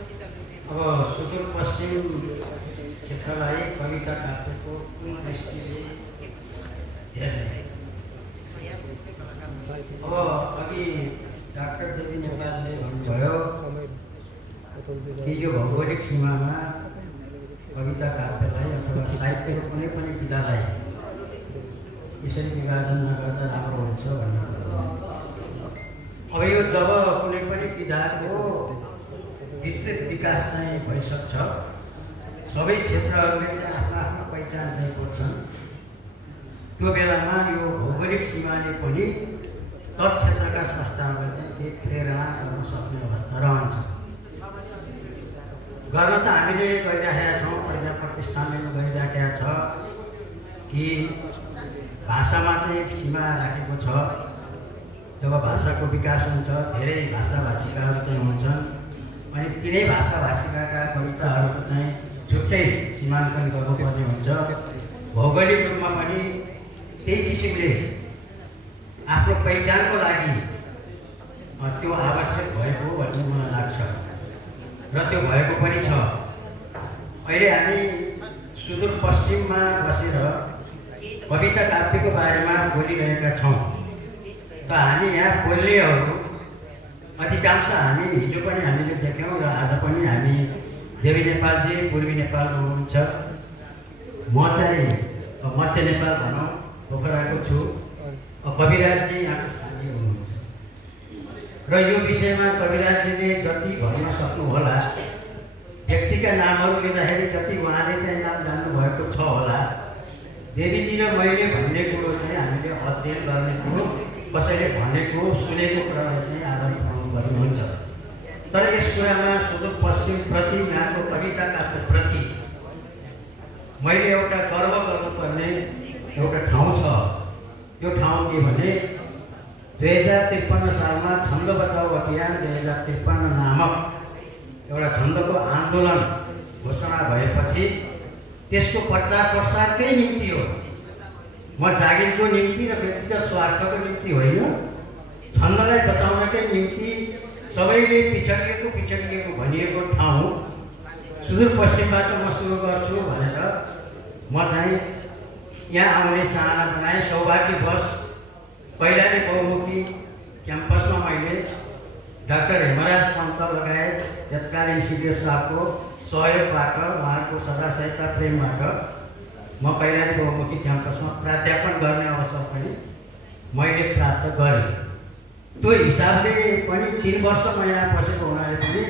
अब सुदूरपश्चिम क्षेत्रलाई कविता काव्यको कुन दृष्टिले हेर्ने? अब अघि डाक्टर देवी नेपालले भन्नुभयो कि यो भौगोलिक सीमामा कविता काव्यलाई अथवा साहित्यको कुनै पनि विधालाई यसरी विभाजन नगर्दा राम्रो हुन्छ भन्नु। अब यो जब कुनै पनि विधाको विस्तृत विकास चाहिँ भइसक्छ, सबै क्षेत्रहरूले आफ्नो आफ्नो पहिचान चाहिँ गर्छन्, त्यो बेलामा यो भौगोलिक सीमाले पनि तत्क्षेत्रका संस्थाहरूलाई चाहिँ केही प्रेरणा गर्न सक्ने अवस्था रहन्छ। गर्न त हामीले गरिराखेका छौँ, प्रज्ञा प्रतिष्ठानले पनि गरिराखेका छ कि भाषामा चाहिँ एक सीमा राखेको छ। जब भाषाको विकास हुन्छ, धेरै भाषाभाषिकाहरू चाहिँ हुन्छन्, अनि तिनै भाषाभाषिकाका कविताहरूको चाहिँ छुट्टै सीमाङ्कन गर्नुपर्ने हुन्छ। भौगोलिक रूपमा पनि त्यही किसिमले आफ्नो पहिचानको लागि त्यो आवश्यक भएको भन्ने मलाई लाग्छ र त्यो भएको पनि छ। अहिले हामी सुदूरपश्चिममा बसेर कविता काव्यको बारेमा बोलिरहेका छौँ। त हामी यहाँ बोल्नेहरू अधिकांश हामी हिजो पनि हामीले देख्यौँ र आज पनि हामी देवी नेपालजी पूर्वी नेपालमा हुनुहुन्छ, म चाहिँ मध्य नेपाल भनौँ पोखराको छु, कविराजजी यहाँको स्थानीय हुनुहुन्छ। र यो विषयमा कविराजजीले जति भन्न सक्नुहोला, व्यक्तिका नामहरू लिँदाखेरि जति उहाँले चाहिँ नाम जान्नुभएको छ होला, देवीजी र मैले भन्ने कुरो चाहिँ हामीले अध्ययन गर्ने कुरो, कसैले भनेको सुनेको कुरालाई चाहिँ आधार गर्नुहुन्छ। तर यस कुरामा सुदूरपश्चिमप्रति, यहाँको कविता काव्यप्रति मैले एउटा गर्व गर्नुपर्ने एउटा ठाउँ छ। त्यो ठाउँ के भने 2053 सालमा छन्द बचाउ अभियान 2053 नामक एउटा छन्दको आन्दोलन घोषणा भएपछि त्यसको प्रचार प्रसारकै निम्ति हो। म जागिरको निम्ति र व्यक्तिगत स्वार्थको निम्ति होइन, छन्दलाई बचाउनकै निम्ति सबैले पिछडिएको भनिएको ठाउँ सुदूरपश्चिमबाट म सुरु गर्छु भनेर म चाहिँ यहाँ आउने चाहना बनाएँ। सौभाग्यवश पहिला नै बहुमुखी क्याम्पसमा मैले डाक्टर हेमराज पन्त लगायत तत्कालीन सिडिओ साहबको सहयोगबाट, उहाँको सदाशयता प्रेमबाट म पहिला नै बहुमुखी क्याम्पसमा प्राध्यापन गर्ने अवसर पनि मैले प्राप्त गरेँ। त्यो हिसाबले पनि 3 वर्ष म यहाँ बसेको हुनाले पनि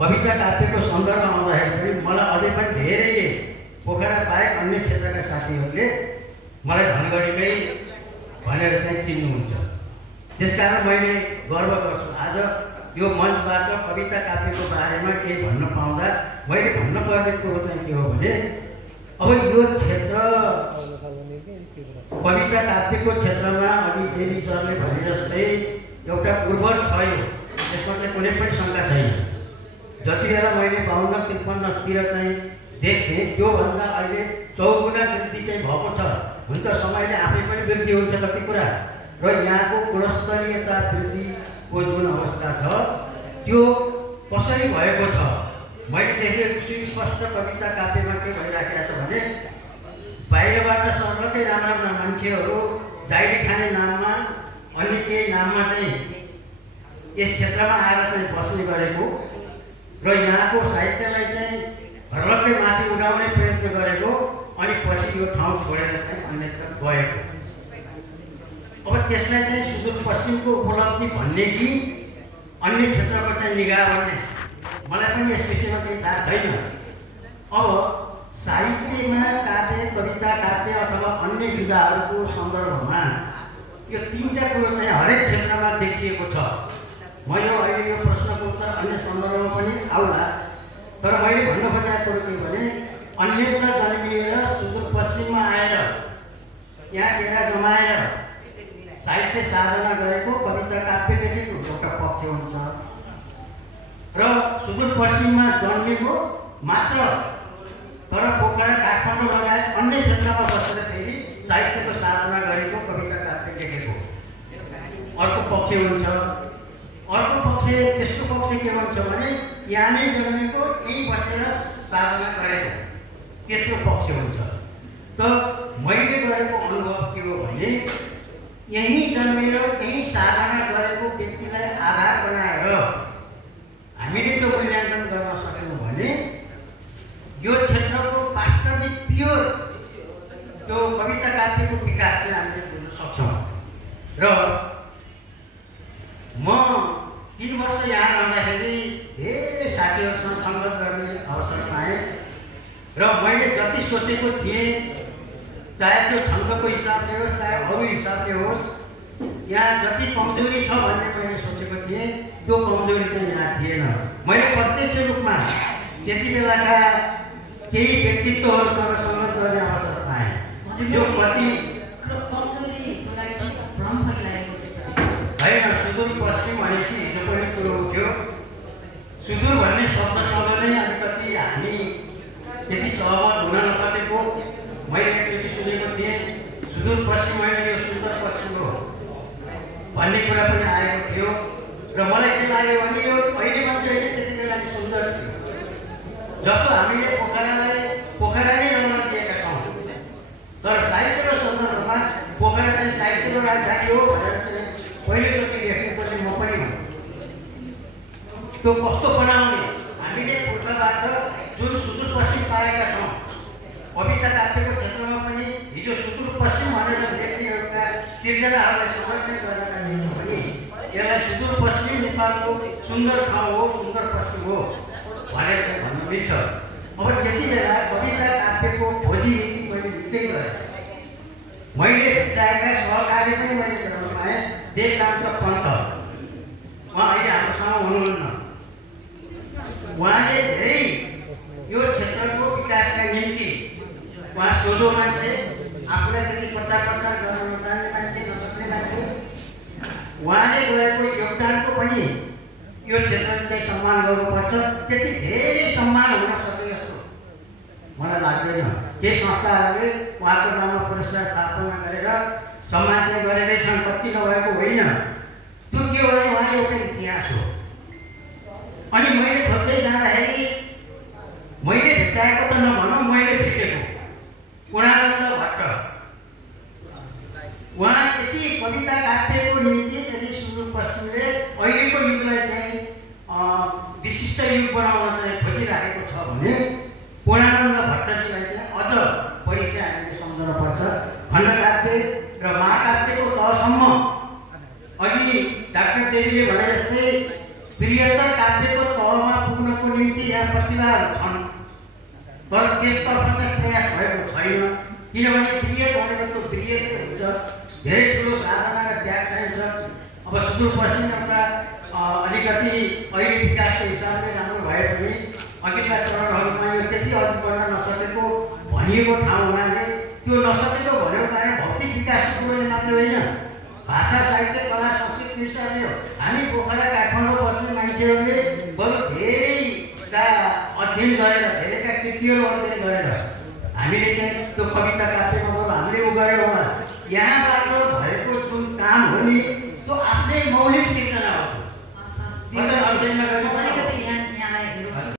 कविता काव्यको सन्दर्भ आउँदाखेरि पनि मलाई अझै पनि धेरैले पोखरा बाहेक अन्य क्षेत्रका साथीहरूले मलाई धनगढीकै भनेर चाहिँ चिन्नुहुन्छ। त्यसकारण मैले गर्व गर्छु आज यो मञ्चबाट कविता काव्यको बारेमा केही भन्न पाउँदा मैले भन्नुपर्ने कुरो चाहिँ के हो भने अब यो क्षेत्र कविता काव्यको क्षेत्रमा अघि देवी सरले भने जस्तै एउटा उर्वर छ। यो यसमा चाहिँ कुनै पनि शङ्का छैन। जति बेला मैले 52-53 चाहिँ देखेँ त्योभन्दा अहिले 4 गुणा वृद्धि चाहिँ भएको छ। हुन्छ, समयले आफै पनि वृद्धि हुन्छ कति कुरा, र यहाँको गुणस्तरीयता वृद्धिको जुन अवस्था छ त्यो कसरी भएको छ मैले देखेको सुस्पष्ट कविता काव्यमा के भइराखेको छ भने बाहिरबाट सर्लकै राम्रा मान्छेहरू जाइले खाने नाममा, अन्य केही नाममा चाहिँ यस क्षेत्रमा आएर चाहिँ बस्ने गरेको र यहाँको साहित्यलाई चाहिँ हर्लक्कै माथि उठाउने प्रयत्न गरेको, अनि पछि यो ठाउँ छोडेर चाहिँ अन्यत्र गएको। अब त्यसलाई चाहिँ सुदूरपश्चिमको उपलब्धि भन्ने कि अन्य क्षेत्रको चाहिँ निगाह गर्ने, मलाई पनि यस विषयमा केही थाहा छैन। अब साहित्यमा काव्य, कविता काव्य अथवा अन्य विधाहरूको सन्दर्भमा यो 3टा कुरो चाहिँ हरेक क्षेत्रमा देखिएको छ। म यो अहिले यो प्रश्नको उत्तर अन्य सन्दर्भमा पनि आउला, तर मैले भन्न खोजेको कुरो के भने अन्यत्र जन्मिएर सुदूरपश्चिममा आएर यहाँ डेरा जमाएर साहित्य साधना गरेको कविता काव्य लेखेको एउटा पक्ष हुन्छ, र सुदूरपश्चिममा जन्मेको मात्र तर पोखरा, काठमाडौँ लगायत अन्य क्षेत्रमा बसेर फेरि साहित्यको साधना गरेको कविता काव्य लेखेको अर्को पक्ष हुन्छ। अर्को पक्ष तेस्रो पक्ष के भन्छ भने यहाँ नै जन्मेको यही बसेर साधना गरेको तेस्रो पक्ष हुन्छ। त मैले गरेको अनुभव के हो भने यही जन्मेर यही साधना गरेको व्यक्तिलाई आधार बनाएर हामीले त्यो मूल्याङ्कन गर्न सक्यौँ भने यो क्षेत्रको वास्तविक प्योर त्यो कविता काव्यको विकास चाहिँ हामीले बुझ्न सक्छौँ। र म 3 वर्ष यहाँ रहँदाखेरि धेरै साथीहरूसँग सङ्गत गर्ने अवसर पाएँ र मैले जति सोचेको थिएँ, चाहे त्यो छन्दको हिसाबले होस् चाहे अरू हिसाबले होस्, यहाँ जति कमजोरी छ भन्ने मैले सोचेको थिएँ त्यो कमजोरी चाहिँ यहाँ थिएन। मैले प्रत्यक्ष रूपमा त्यति बेलाका केही व्यक्तित्वहरूसँग सङ्गत गर्ने अवसर पाएँ। जो कति होइन, सुदूरपश्चिम भनेपछि हिजो पनि कुरो उठ्यो। सुदूर भन्ने शब्दसँग नै अलिकति हामी त्यति सहमत हुन नसकेको मैले एकचोटि सुनेको थिएँ। सुदूरपश्चिम होइन, यो सुन्दर पश्चिम हो भन्ने कुरा पनि आएको थियो र मलाई के लाग्यो भने यो अहिले मात्रै होइन, त्यति बेला सुन्दर थियो। जस्तो हामीले पोखरा नै रहन दिएका छौँ, तर साहित्यको सन्दर्भमा पोखरा चाहिँ साहित्यको राजधानी हो भनेर चाहिँ पहिलोचोटि लेखेपछि म पनि त्यो कस्तो बनाउने हामीले पूर्वबाट जुन सुदूरपश्चिम पाएका छौँ, कविता काव्यको क्षेत्रमा पनि हिजो सुदूरपश्चिम भनेर व्यक्तिहरूका सिर्जनाहरूलाई संरक्षण गरेका छौँ भने यसलाई सुदूरपश्चिम नेपालको सुन्दर ठाउँ हो, सुन्दर पश्चिम हो भनेर चाहिँ भन्नु मिल्छ। अब त्यति बेला कविता काव्यको खोजी नीति मैले निकै गरेँ। मैले भेटाएका सहकारी पनि मैले गराउन पाएँ। देवकान्त पन्त उहाँ अहिले हाम्रोसँग हुनुहुन्न। उहाँले धेरै यो क्षेत्रको विकासका निम्ति उहाँ सोझो मान्छे, आफूलाई त्यति प्रचार प्रसार गर्न नजान्ने मान्छे, नसक्ने मान्छे, उहाँले गरेको योगदानको पनि यो क्षेत्रले चाहिँ सम्मान गर्नुपर्छ। त्यति धेरै सम्मान हुन सक्यो जस्तो मलाई लाग्दैन। केही संस्थाहरूले उहाँको नाममा पुरस्कार स्थापना गरेर सम्मान चाहिँ गरेकै छन्, कति नभएको होइन। त्यो के हो भने उहाँ एउटा इतिहास हो। अनि मैले खोज्दै जाँदाखेरि मैले भेटाएको त नभनौँ, मैले भेटेको पूर्णानन्द भट्ट, उहाँ यति कविता काव्यको निम्ति यदि सुदूरपश्चिमले अहिलेको युगलाई चाहिँ विशिष्ट युग बनाउन चाहिँ खोजिराखेको छ भने पूर्णानन्द भट्टजीलाई चाहिँ अझ बढी चाहिँ हामीले सम्झनुपर्छ। खण्डकाव्य र महाकाव्यको तहसम्म अघि डाक्टर देवीले भने जस्तै बृहत्तर काव्यको तहमा पुग्नको निम्ति यहाँ प्रतिभाहरू छन्, तर त्यसतर्फ चाहिँ प्रयास भएको छैन। किनभने बृहत भनेको त्यो बृहतै हुन्छ, धेरै ठुलो साधना र त्याग चाहिन्छ। अब सुदूरपश्चिम एउटा अलिकति अहिले विकासको हिसाबले राम्रो भए पनि अघिल्ला चरणहरूमा यो त्यति अघि बढ्न नसकेको भनिएको ठाउँ हुनाले त्यो नसकेको भनेको कारण भौतिक विकासको कुरोले मात्रै होइन, भाषा साहित्य कला संस्कृति विषयले हामी पोखरा काठमाडौँ बस्ने मान्छेहरूले बरु धेरैका अध्ययन गरेर, धेरैका कृतिहरू अध्ययन गरेर हामीले चाहिँ त्यो कविता काव्यमा बरु हामीले उ गऱ्यौँ होला। यहाँबाट भएको जुन काम हो नि त्यो आफ्नै मौलिक सिर्जना हो। अध्ययन गरेर